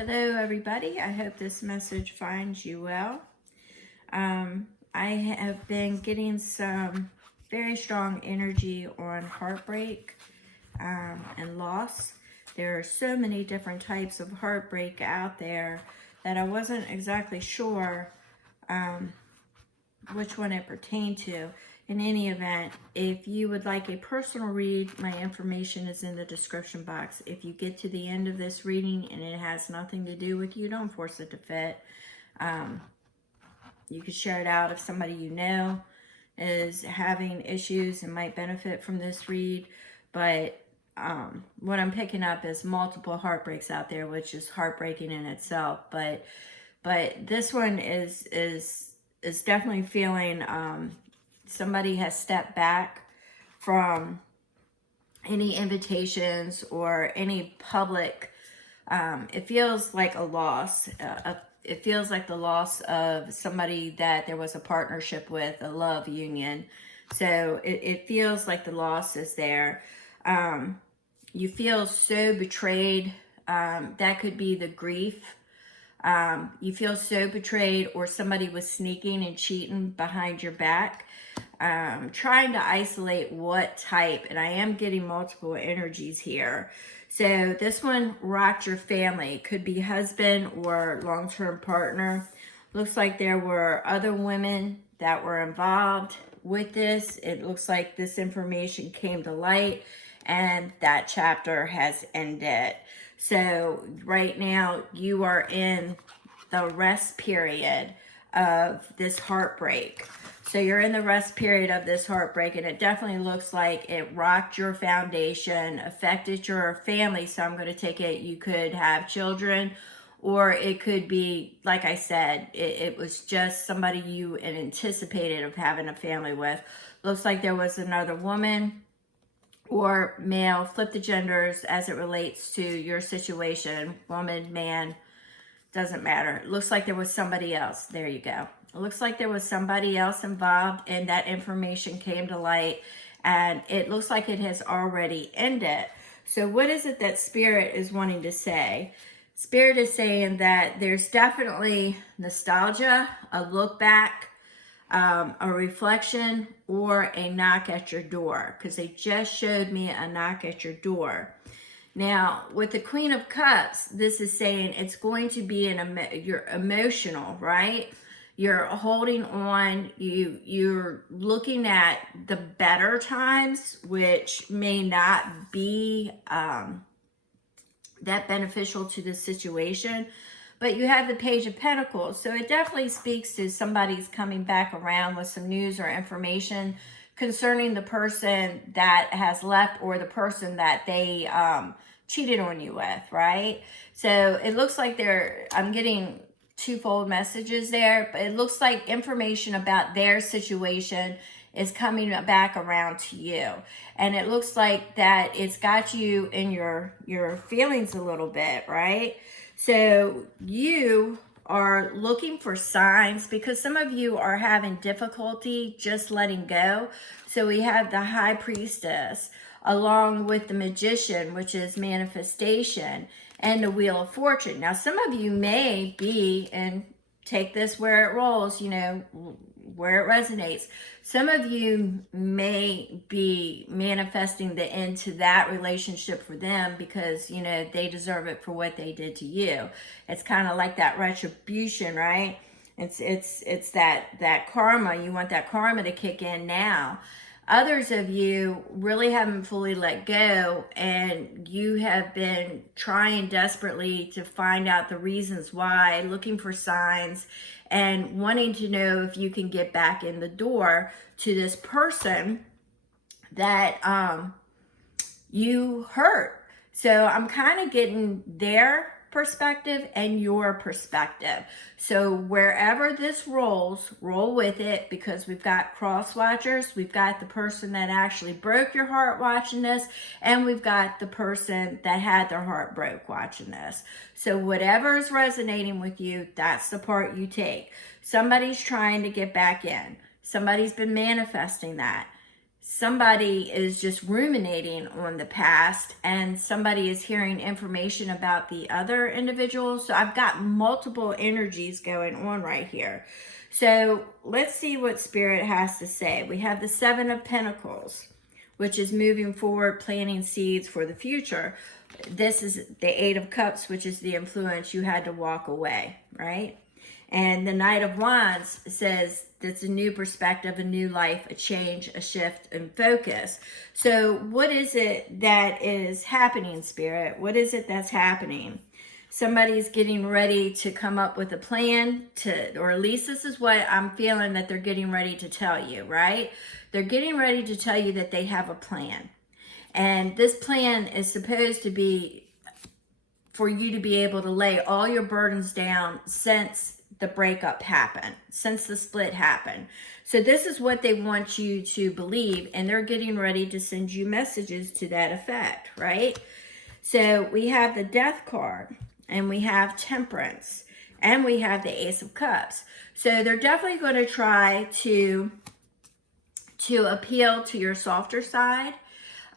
Hello, everybody. I hope this message finds you well. I have been getting some very strong energy on heartbreak and loss. There are so many different types of heartbreak out there that I wasn't exactly sure which one it pertained to. In any event, if you would like a personal read, my information is in the description box. If you get to the end of this reading and it has nothing to do with you, don't force it to fit. You can share it out if somebody you know is having issues and might benefit from this read. But what I'm picking up is multiple heartbreaks out there, which is heartbreaking in itself. But this one is definitely feeling somebody has stepped back from any invitations or any public. It feels like a loss. It feels like the loss of somebody that there was a partnership with, a love union. So it feels like the loss is there. You feel so betrayed. That could be the grief. You feel so betrayed, or somebody was sneaking and cheating behind your back. Trying to isolate what type, and I am getting multiple energies here. So this one rocked your family. Could be husband or long-term partner. Looks like there were other women that were involved with this. It looks like this information came to light and that chapter has ended. So right now you are in the rest period of this heartbreak. So you're in the rest period of this heartbreak, and it definitely looks like it rocked your foundation, affected your family. So I'm going to take it you could have children, or it could be, like I said, it was just somebody you anticipated of having a family with. Looks like there was another woman or male. Flip the genders as it relates to your situation. Woman, man, doesn't matter. It looks like there was somebody else. There you go. It looks like there was somebody else involved, and that information came to light, and it looks like it has already ended. So what is it that Spirit is wanting to say? Spirit is saying that there's definitely nostalgia, a look back, a reflection, or a knock at your door, because they just showed me a knock at your door. Now, with the Queen of Cups, this is saying it's going to be you're emotional, right? You're holding on, you're looking at the better times, which may not be that beneficial to the situation. But you have the Page of Pentacles. So it definitely speaks to somebody's coming back around with some news or information concerning the person that has left, or the person that they cheated on you with, right? So it looks like I'm getting twofold messages there, but it looks like information about their situation is coming back around to you. And it looks like that it's got you in your feelings a little bit, right? So you are looking for signs, because some of you are having difficulty just letting go. So we have the High Priestess along with the Magician, which is manifestation, and the Wheel of Fortune. Now, some of you may be, and take this where it rolls, where it resonates. Some of you may be manifesting the end to that relationship for them, because, they deserve it for what they did to you. It's kind of like that retribution, right? It's that karma. You want that karma to kick in now. Others of you really haven't fully let go, and you have been trying desperately to find out the reasons why, looking for signs, and wanting to know if you can get back in the door to this person that you hurt. So I'm kind of getting their perspective and your perspective. So wherever this rolls, roll with it, because we've got cross watchers, we've got the person that actually broke your heart watching this, and we've got the person that had their heart broke watching this. So whatever is resonating with you, that's the part you take. Somebody's trying to get back in. Somebody's been manifesting that. somebody is just ruminating on the past, and somebody is hearing information about the other individual. So I've got multiple energies going on right here. So let's see what Spirit has to say. We have the Seven of Pentacles, which is moving forward, planting seeds for the future. This is the Eight of Cups, which is the influence you had to walk away, right? And the Knight of Wands says that's a new perspective, a new life, a change, a shift, and focus. So what is it that is happening, Spirit? What is it that's happening? Somebody's getting ready to come up with a plan to, or at least this is what I'm feeling that they're getting ready to tell you, right? They're getting ready to tell you that they have a plan. And this plan is supposed to be for you to be able to lay all your burdens down since the breakup happened, since the split happened. So this is what they want you to believe, and they're getting ready to send you messages to that effect, right? So we have the Death card, and we have Temperance, and we have the Ace of Cups. So they're definitely going to try to appeal to your softer side.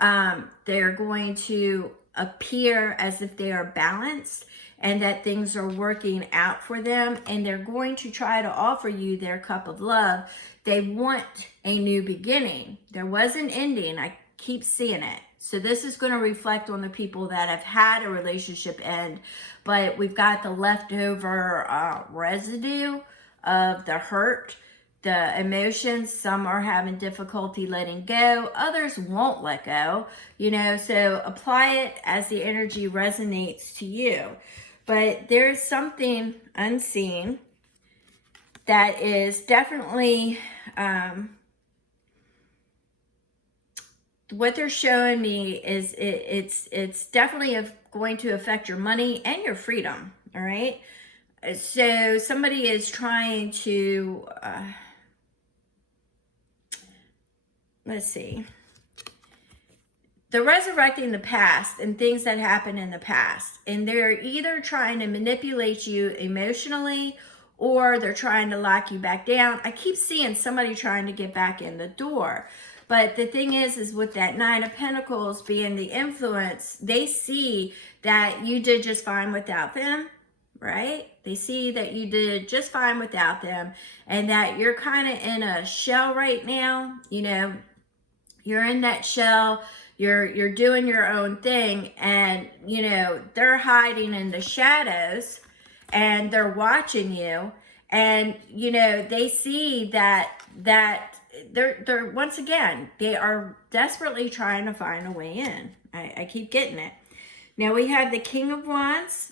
They're going to appear as if they are balanced and that things are working out for them, and they're going to try to offer you their cup of love. They want a new beginning. There was an ending. I keep seeing it. So this is going to reflect on the people that have had a relationship end, but we've got the leftover residue of the hurt, the emotions. Some are having difficulty letting go. Others won't let go, so apply it as the energy resonates to you. But there's something unseen that is definitely, what they're showing me is it's definitely going to affect your money and your freedom, all right? So somebody is trying to, let's see. They're resurrecting the past and things that happened in the past. And they're either trying to manipulate you emotionally or they're trying to lock you back down. I keep seeing somebody trying to get back in the door. But the thing is with that Nine of Pentacles being the influence, they see that you did just fine without them, right? They see that you did just fine without them and that you're kind of in a shell right now. You're in that shell. You're doing your own thing, and they're hiding in the shadows and they're watching you, and they see that they're once again, they are desperately trying to find a way in. I keep getting it. Now we have the King of Wands.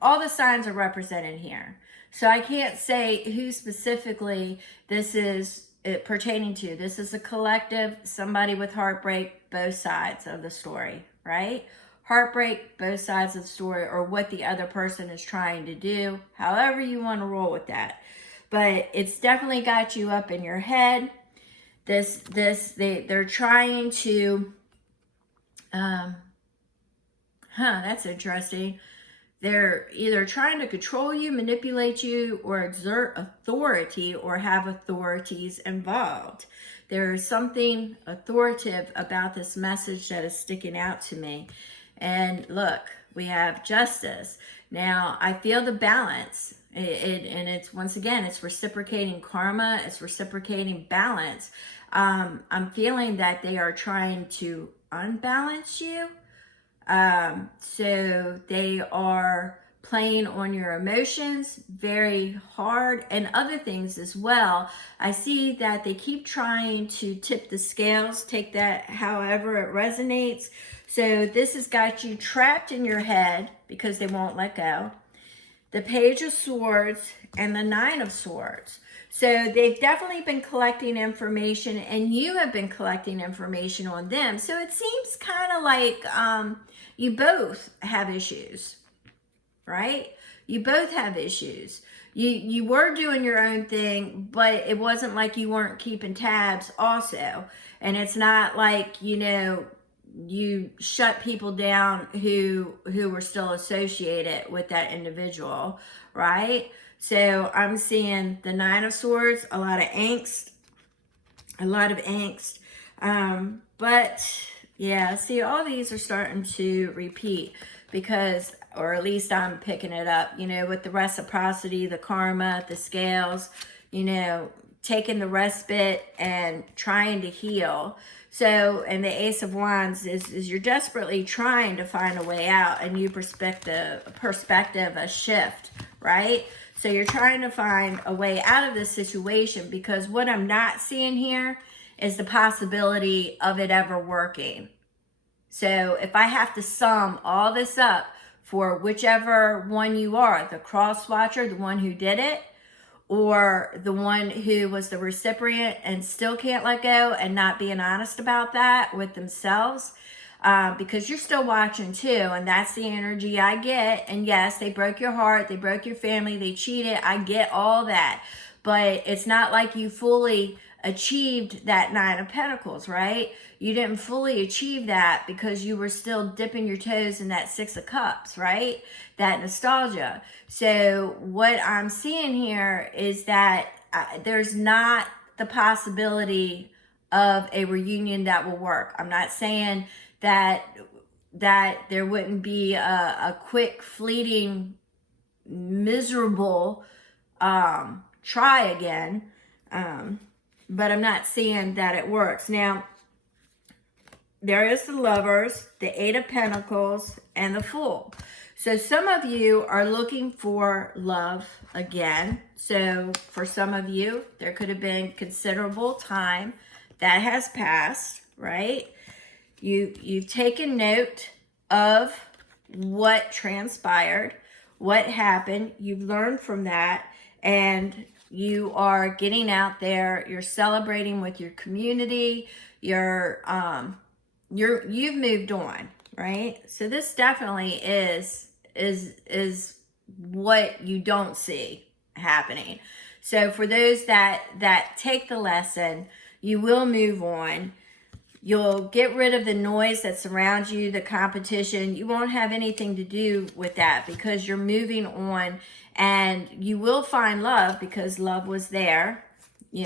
All the signs are represented here, so I can't say who specifically this is pertaining to. This is a collective, somebody with heartbreak, both sides of the story, right? Heartbreak, both sides of the story, or what the other person is trying to do, however you want to roll with that. But it's definitely got you up in your head. They're trying to, that's interesting. They're either trying to control you, manipulate you, or exert authority, or have authorities involved. There's something authoritative about this message that is sticking out to me. And look, we have Justice. Now, I feel the balance. And it's, once again, it's reciprocating karma. It's reciprocating balance. I'm feeling that they are trying to unbalance you. So they are playing on your emotions very hard, and other things as well. I see that they keep trying to tip the scales, take that however it resonates. So this has got you trapped in your head because they won't let go. The Page of Swords and the Nine of Swords. So they've definitely been collecting information, and you have been collecting information on them. So it seems kind of like you both have issues, right? You both have issues. You were doing your own thing, but it wasn't like you weren't keeping tabs also. And it's not like, you shut people down who were still associated with that individual, right? So I'm seeing the Nine of Swords, a lot of angst. But yeah, see, all these are starting to repeat because, or at least I'm picking it up, with the reciprocity, the karma, the scales, taking the respite and trying to heal. So, and the Ace of Wands is you're desperately trying to find a way out, a new perspective, a shift, right? So you're trying to find a way out of this situation, because what I'm not seeing here is the possibility of it ever working. So if I have to sum all this up for whichever one you are, the cross watcher, the one who did it, or the one who was the recipient and still can't let go and not being honest about that with themselves, because you're still watching too, and that's the energy I get. And yes, they broke your heart, they broke your family, they cheated, I get all that, but it's not like you fully achieved that Nine of Pentacles, right? You didn't fully achieve that because you were still dipping your toes in that Six of Cups, right? That nostalgia. So what I'm seeing here is that there's not the possibility of a reunion that will work. I'm not saying that there wouldn't be a quick, fleeting, miserable try again, but I'm not seeing that it works. Now, there is the Lovers, the Eight of Pentacles, and the Fool. So some of you are looking for love again. So for some of you, there could have been considerable time that has passed, right? You've taken note of what transpired, what happened. You've learned from that, and you are getting out there. You're celebrating with your community. You've moved on, right? So this definitely is what you don't see happening. So for those that take the lesson, you will move on. You'll get rid of the noise that surrounds you, the competition. You won't have anything to do with that because you're moving on, and you will find love because love was there,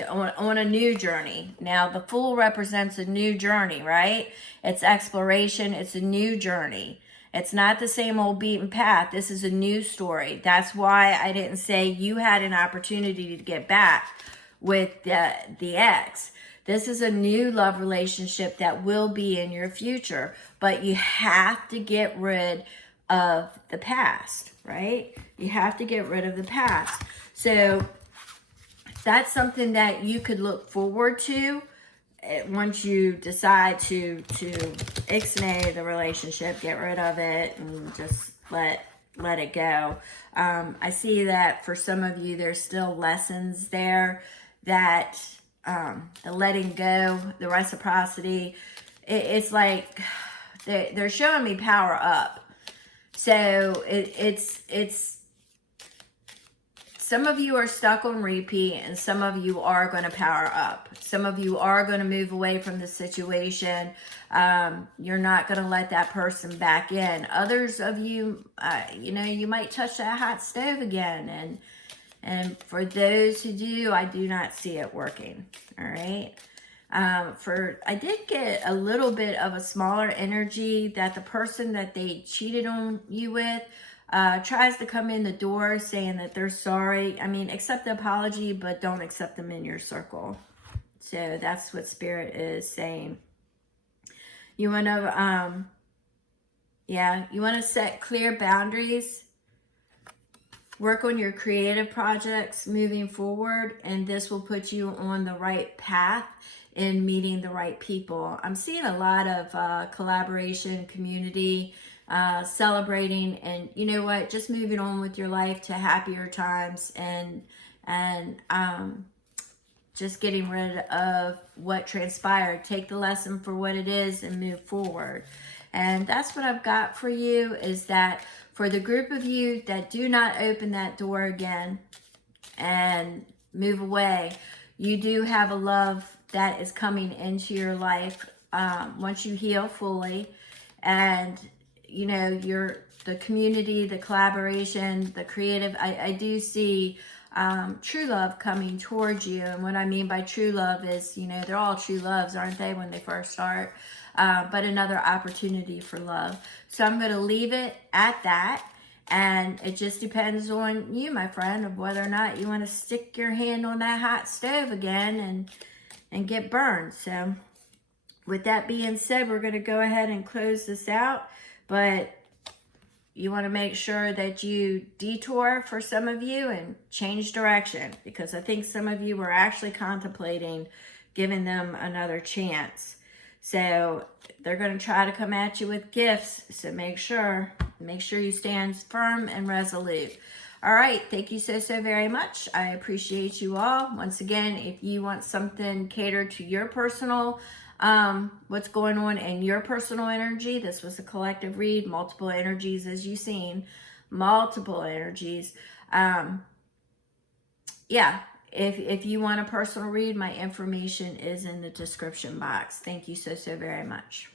on a new journey. Now, the Fool represents a new journey, right? It's exploration. It's a new journey. It's not the same old beaten path. This is a new story. That's why I didn't say you had an opportunity to get back with the ex. This is a new love relationship that will be in your future, but you have to get rid of the past, right? You have to get rid of the past. So that's something that you could look forward to once you decide to ixnay the relationship, get rid of it, and just let it go. I see that for some of you, there's still lessons there that the letting go, the reciprocity, it's like they're showing me power up. So it's some of you are stuck on repeat, and some of you are going to power up. Some of you are going to move away from the situation. You're not going to let that person back in. Others of you, you might touch that hot stove again, and for those who do, I do not see it working. All right. I did get a little bit of a smaller energy that the person that they cheated on you with tries to come in the door saying that they're sorry. I mean, accept the apology, but don't accept them in your circle. So that's what Spirit is saying. You want to, you want to set clear boundaries. Work on your creative projects moving forward, and this will put you on the right path in meeting the right people. I'm seeing a lot of collaboration, community, celebrating, and you know what? Just moving on with your life to happier times, and just getting rid of what transpired. Take the lesson for what it is and move forward. And that's what I've got for you, is that for the group of you that do not open that door again and move away, you do have a love that is coming into your life once you heal fully. And, the community, the collaboration, the creative, I do see true love coming towards you. And what I mean by true love is, you know, they're all true loves, aren't they, when they first start? But another opportunity for love. So I'm going to leave it at that. And it just depends on you, my friend, of whether or not you want to stick your hand on that hot stove again and get burned. So with that being said, we're going to go ahead and close this out. But you want to make sure that you detour for some of you and change direction, because I think some of you were actually contemplating giving them another chance. So they're going to try to come at you with gifts. So make sure you stand firm and resolute. All right. Thank you so very much. I appreciate you all. Once again, if you want something catered to your personal, what's going on in your personal energy, this was a collective read, multiple energies, as you've seen, multiple energies. Yeah. If you want a personal read, my information is in the description box. Thank you so very much.